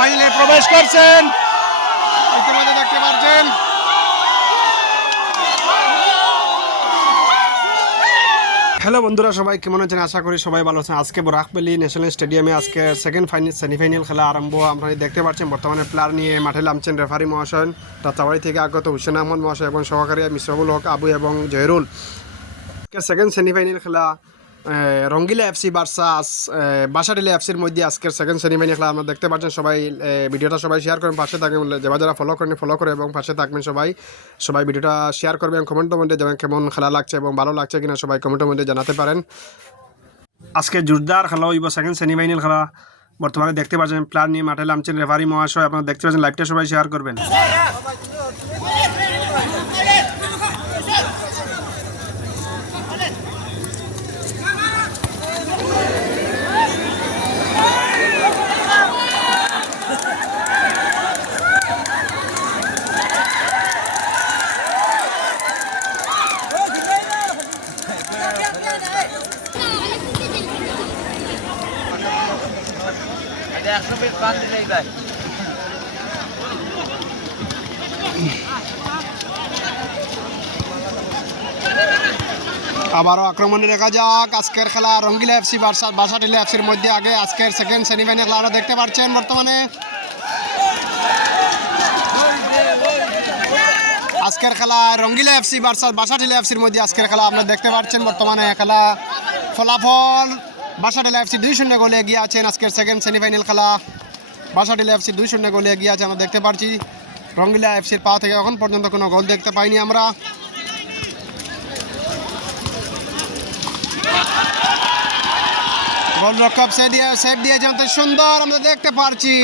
ফাইনালে প্রবেশ করছেন। ইতিমধ্যে দেখতে পাচ্ছেন হ্যালো বন্ধুরা, সবাই কেমন আছেন? আশা করি সবাই ভালো আছেন। আজকে বরাকভ্যালি ন্যাশনাল স্টেডিয়ামে আজকে সেকেন্ড সেমিফাইনাল খেলা আরম্ভ। আপনারা দেখতে পাচ্ছেন বর্তমানে প্লেয়ার নিয়ে মাঠে নামছেন রেফারি মহাশয়, রাতাবাড়ি থেকে আগত হুসেন আহমদ মহাশয় এবং সহকারী মিসবাহুল হক আবু এবং জহিরুল। সেকেন্ড সেমিফাইনাল খেলা রঙ্গিলা এফসি ভার্সাস বাসাডিলা এফসির মধ্যে আজকের সেকেন্ড সেমিফাইনাল খেলা আমরা দেখতে পাচ্ছেন। সবাই ভিডিওটা সবাই শেয়ার করেন, পাশে থাকবেন, যারা ফলো করেন ফলো করে এবং পাশে থাকবেন। সবাই ভিডিওটা শেয়ার করবেন, কমেন্টের মধ্যে যাবেন কেমন খেলা লাগছে এবং ভালো লাগছে কিনা সবাই কমেন্টের মধ্যে জানাতে পারেন। আজকে জোরদার খেলা হইব, সেকেন্ড সেমিফাইনাল খেলা। বর্তমানে দেখতে পাচ্ছেন প্লেয়ার নিয়ে মাঠে নামছেন রেফারি মহাশয়। আপনারা দেখতে পাচ্ছেন, লাইভটা সবাই শেয়ার করবেন। আবারও আক্রমণে দেখা যাক আজকের খেলা রঙ্গিলা এফসি ভার্সাস বাসাডিলা এফসির মধ্যে। আগে আজকের সেকেন্ড সেমিফাইনাল খেলা আমরা দেখতে পাচ্ছেন। বর্তমানে আজকের খেলা রঙ্গিলা এফসি ভার্সাস বাসাডিলা এফসির মধ্যে আজকের খেলা আপনারা দেখতে পাচ্ছেন। বর্তমানে খেলা ফলাফল বাসাডিলা এফসি 2-0 গোলে এগিয়ে আছেন। আজকের সেকেন্ড সেমিফাইনাল খেলা বাসাডিলা এফসি 2-0 গোলে এগিয়ে আছে আমরা দেখতে পাচ্ছি। রঙ্গিলা এফসির পা থেকে এখন পর্যন্ত কোনো গোল দেখতে পাইনি আমরা। গোলরক্ষক সেভ দিয়েছেন তো সুন্দর আমরা দেখতে পারছি।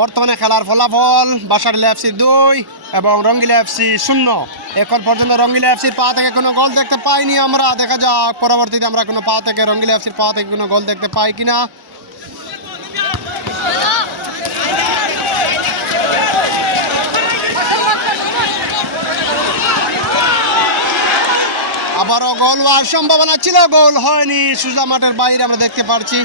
বর্তমানে খেলার ফলাফল বাসাডিলা এফসি 2 এবং রঙ্গিলা এফসি 0। এখন পর্যন্ত রঙ্গিলা এফসির পা থেকে কোনো গোল দেখতে পাইনি আমরা। দেখা যাক পরবর্তীতে আমরা কোনো পা থেকে রঙ্গিলা এফসির পা থেকে কোনো গোল দেখতে পাই কিনা। আবারও গোল হওয়ার সম্ভাবনা ছিল, গোল হয়নি, সোজা মাঠের বাইরে আমরা দেখতে পাচ্ছি।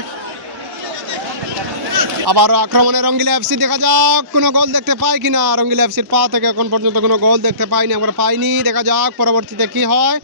আবারও আক্রমণে রঙ্গিলা এফসি, দেখা যাক কোনো গোল দেখতে পাই কিনা। রঙ্গিলা এফসির পা থেকে এখন পর্যন্ত কোনো গোল দেখতে পাইনি আমরা, পাইনি। দেখা যাক পরবর্তীতে কি হয়।